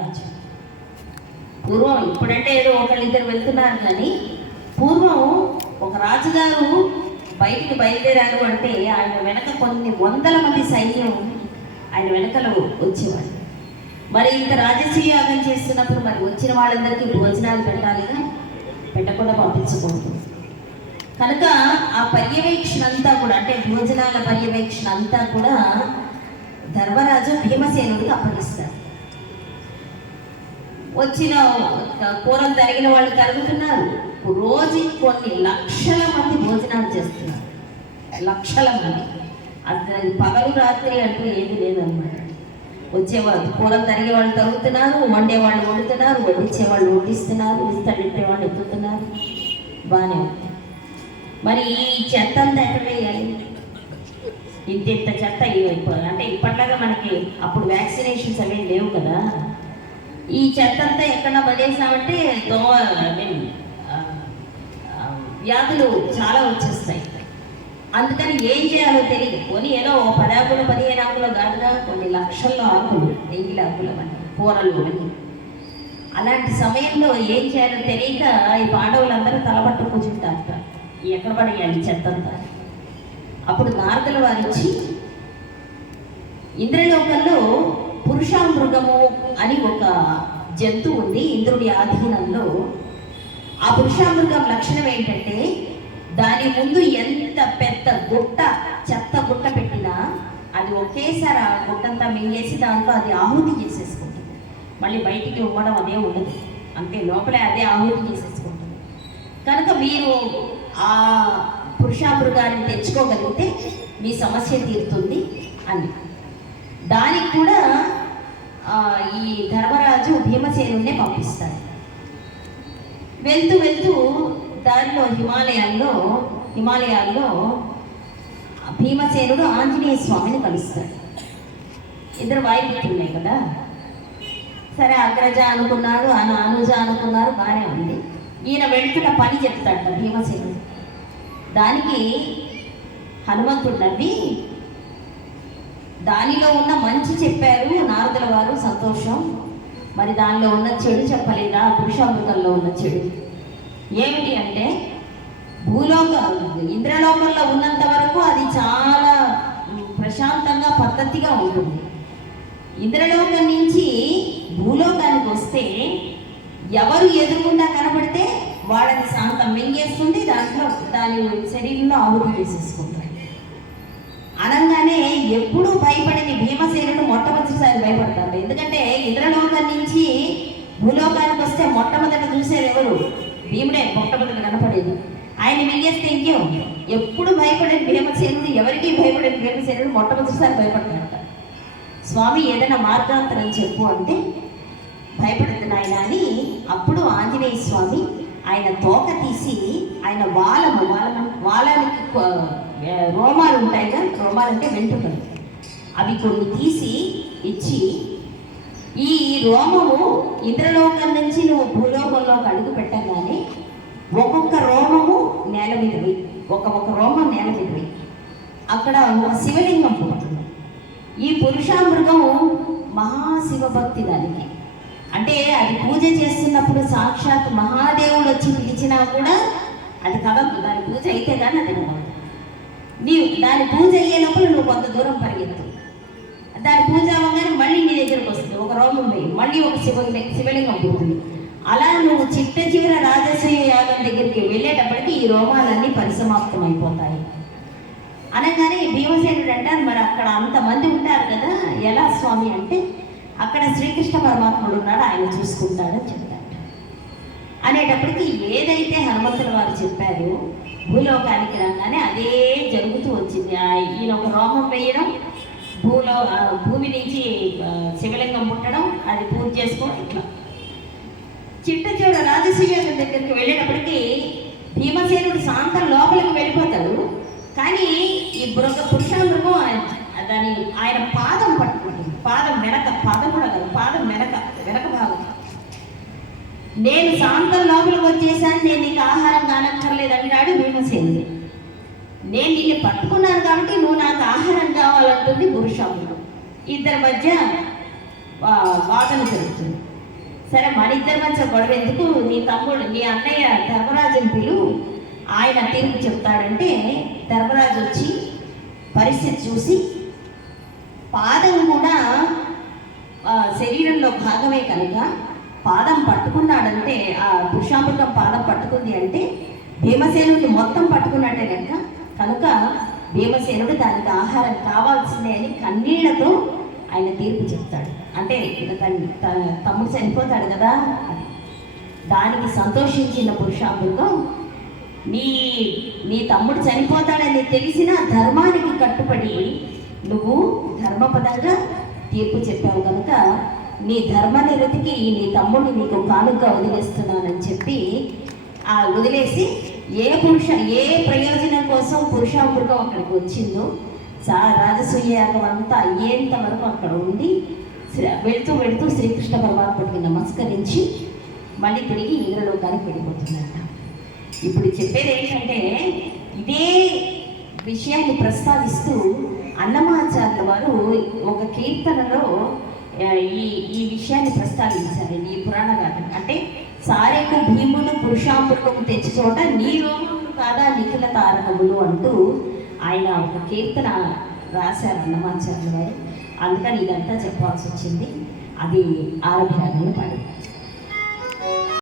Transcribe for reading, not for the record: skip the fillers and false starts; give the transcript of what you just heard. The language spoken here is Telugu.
ధర్మరాజు. పూర్వం ఇప్పుడంటే ఏదో ఒకళ్ళిద్దరు వెళ్తున్నారు, కానీ పూర్వం ఒక రాజుగారు బయటికి బయలుదేరారు అంటే ఆయన వెనక కొన్ని వందల మంది సైన్యం ఆయన వెనకలో వచ్చేవాళ్ళు. మరి ఇంత రాజసూయ యాగం చేస్తున్నప్పుడు మరి వచ్చిన వాళ్ళందరికీ భోజనాలు పెట్టాలిగా, పెట్టకుండా పంపించకూడదు. కనుక ఆ పర్యవేక్షణ అంతా కూడా, అంటే భోజనాల పర్యవేక్షణ అంతా కూడా ధర్మరాజు భీమసేనుడికి అప్పగిస్తారు. వచ్చిన కూరలు తరిగిన వాళ్ళు తరుగుతున్నారు. రోజు కొన్ని లక్షల మంది భోజనాలు చేస్తున్నారు, లక్షల మంది. అది పగలు రాత్రి అంటూ ఏది లేదనమాట. వచ్చేవాళ్ళు కూరలు తరిగే వాళ్ళు తరుగుతున్నారు, వండేవాళ్ళు వండుతున్నారు, వడ్డించేవాళ్ళు వడ్డిస్తున్నారు, విస్తరించేవాళ్ళు ఎత్తుతున్నారు. బాగానే ఉంది. మరి ఈ చెత్త అంతా ఎక్కడ వేయాలి? ఇంత చెత్త అంటే ఇప్పట్లాగా మనకి అప్పుడు వ్యాక్సినేషన్స్ అవి లేవు కదా. ఈ చెత్త అంతా ఎక్కడ వదిలేసామంటే వ్యాధులు చాలా వచ్చేస్తాయి. అందుకని ఏం చేయాలో తెలియదు. కొని ఏదో 10 ఆకులు 15 ఆకులు కాదుగా, కొన్ని లక్షల్లో ఆకులు, 1000 ఆకులు అని కూరలు అని. అలాంటి సమయంలో ఏం చేయాలో తెలియక ఈ పాండవులందరూ తలపట్టు కూర్చుంటారు, ఎక్కడ పడేయాలి చెత్తంతా. అప్పుడు నారదుల వారు వచ్చి, ఇంద్రలోకంలో పురుషామృగము అని ఒక జంతువు ఉంది ఇంద్రుడి ఆధీనంలో. ఆ పురుషామృగం లక్షణం ఏంటంటే, దాని ముందు ఎంత పెద్ద గుట్ట, చెత్త గుట్ట పెట్టినా అది ఒకేసారి ఆ గుట్టంతా మింగేసి దాంట్లో అది ఆహుతి చేసేసుకుంటుంది. మళ్ళీ బయటికి ఇవ్వడం అదే ఉండదు, అంతే లోపలే అదే ఆహుతి చేసేసుకుంటుంది. కనుక మీరు ఆ పురుషామృగాన్ని తెచ్చుకోగలిగితే మీ సమస్య తీరుతుంది అని. దానికి కూడా ఈ ధర్మరాజు భీమసేనుడినే పంపిస్తాడు. వెళ్తూ వెళ్తూ దారిలో హిమాలయాల్లో భీమసేనుడు ఆంజనేయ స్వామిని కలుస్తాడు. ఇద్దరు వాయుపుత్రులే కదా. సరే, అగ్రజ అనుకున్నారు, అనుజ అనుకున్నారు, బాగానే ఉంది. ఈయన వెళ్తున్న పని చెప్తాడట భీమసేనుడు. దానికి హనుమంతుడు నవ్వి, దానిలో ఉన్న మంచి చెప్పారు నారదుల వారు, సంతోషం. మరి దానిలో ఉన్న చెడు చెప్పలేదా? పురుషామృతంలో ఉన్న చెడు ఏమిటి అంటే, ఇంద్రలోకంలో ఉన్నంత వరకు అది చాలా ప్రశాంతంగా పద్ధతిగా ఉంటుంది. ఇంద్రలోకం నుంచి భూలోకానికి వస్తే ఎవరు ఎదురుగుండా కనబడితే వాళ్ళని శాంతం మింగేస్తుంది, దాంట్లో దాని శరీరంలో ఆహుతి చేసేసుకుంటారు. అనగానే ఎప్పుడూ భయపడని భీమసేనుడు మొట్టమొదటిసారి భయపడతాడు. ఎందుకంటే ఇంద్రలోకం నుంచి భూలోకానికి వస్తే మొట్టమొదటి చూసేది ఎవరు? భీముడే మొట్టమొదటి కనపడేది. ఆయన మింగేస్తే ఇంకే ఉంది. ఎప్పుడు భయపడేది భీమసేనుడు, ఎవరికి భయపడేది భీమసేనుడు మొట్టమొదటిసారి భయపడతాడట. స్వామి ఏదైనా మార్గాంతరం చెప్పు అంటే, భయపడదు నాయన అని. అప్పుడు ఆంజనేయ స్వామి ఆయన తోక తీసి, ఆయన వాలానికి రోమాలు ఉంటాయి కదా, రోమాలు అంటే వెంట్రుకలు, అవి కొన్ని తీసి ఇచ్చి, ఈ రోమము ఇంద్రలోకం నుంచి నువ్వు భూలోకంలోకి అడుగు పెట్టగానే ఒక్కొక్క రోమము నేల మీద వెయ్యి, ఒక్కొక్క రోమం నేల మీద వెయ్యి. అక్కడ ఒక శివలింగం పుడుతుంది. ఈ పురుషామృగం మహాశివభక్తి దానికి. అంటే అది పూజ చేస్తున్నప్పుడు సాక్షాత్ మహాదేవుడు వచ్చి పిలిచినా కూడా అది కదలదు. దాని పూజ అయితే కానీ అది కదలదు. నీవు దాని పూజ అయ్యేటప్పుడు నువ్వు కొంత దూరం పరిగెత్తు. దాని పూజ అవ్వగానే మళ్ళీ నీ దగ్గరకు వస్తుంది, ఒక రోమం పోయి మళ్ళీ ఒక శివలింగం పుడుతుంది. అలా నువ్వు చిట్ట చివర రాజసూయ యాగం దగ్గరికి వెళ్ళేటప్పటికి ఈ రోమాలన్నీ పరిసమాప్తం అయిపోతాయి. అనగానే భీమసేనుడు అంటారు, మరి అక్కడ అంతమంది ఉంటారు కదా ఎలా స్వామి అంటే, అక్కడ శ్రీకృష్ణ పరమాత్ముడు ఉన్నాడు, ఆయన చూసుకుంటాడని చెప్తాడు. అనేటప్పటికి ఏదైతే హనుమంతుల వారు చెప్పారో భూలోకానికి రాగానే అదే జరుగుతూ వచ్చింది. ఈయన ఒక రోమం వేయడం, భూమి నుంచి శివలింగం పుట్టడం, అది పూజ చేసుకోవడం, ఇట్లా చిట్ట చివర రాజసూయాగం దగ్గరికి వెళ్ళేటప్పటికి భీమసేనుడు శాంతం లోపలికి వెళ్ళిపోతాడు. కానీ ఈ పురుషామృగం దాని ఆయన పాదం పట్టుకుంటుంది. పాదం కూడా కాదు, పాదం వెనక భాగం. నేను శాంతం లోపలికి వచ్చేసాను, నేను నీకు ఆహారం కానక్కర్లేదు అంటాడు భీమసేనుడు. నేను నిన్ను పట్టుకున్నాను కాబట్టి నువ్వు నాకు ఆహారం కావాలంటుంది పురుషామృగం. ఇద్దరి మధ్య వాదన జరుగుతుంది. సరే మన ఇద్దరి మధ్య గొడవ ఎందుకు, నీ తమ్ముడు నీ అన్నయ్య ధర్మరాజుని పిలు, ఆయన తీర్పు చెప్తాడంటే ధర్మరాజు వచ్చి పరిస్థితి చూసి పాదం కూడా శరీరంలో భాగమే కనుక పాదం పట్టుకున్నాడంటే ఆ పురుషామృతం పాదం పట్టుకుంది అంటే భీమసేనుడిని మొత్తం పట్టుకున్నట్టే కనుక భీమసేనుడు దానికి ఆహారం కావాల్సిందే అని కన్నీళ్లతో ఆయన తీర్పు చెప్తాడు. అంటే ఇక తన తమ్ముడు చనిపోతాడు కదా, దానికి సంతోషించిన పురుషామృతం నీ తమ్ముడు చనిపోతాడని తెలిసిన ధర్మానికి కట్టుబడి నువ్వు ధర్మపదంగా తీర్పు చెప్పావు కనుక నీ ధర్మ నిరతికి నీ తమ్ముడిని నీకు కానుకగా వదిలేస్తున్నానని చెప్పి ఆ వదిలేసి ఏ ప్రయోజనం కోసం పురుషామృతం అక్కడికి వచ్చిందో రాజసూయ యాగం అంతా అయ్యేంత వరకు అక్కడ ఉండి వెళుతూ వెళుతూ శ్రీకృష్ణ పరమాత్మకి నమస్కరించి మళ్ళీ తిరిగి ఇంద్రలోకానికి వెళ్ళిపోతుందంట. ఇప్పుడు చెప్పేది ఏంటంటే ఇదే విషయాన్ని ప్రస్తావిస్తూ అన్నమాచార్యుల వారు ఒక కీర్తనలో ఈ విషయాన్ని ప్రస్తావించారు. ఈ పురాణ గాథ అంటే సారెకు భీములు పురుషామృతము తెచ్చి చోట నీ రోమములు కాదా నిఖిల తారకములు అంటూ ఆయన ఒక కీర్తన రాశారు అన్నమాచార్యుల వారు. అందుకని ఇదంతా చెప్పాల్సి వచ్చింది. అది ఆరోగ్యాన్ని పాడి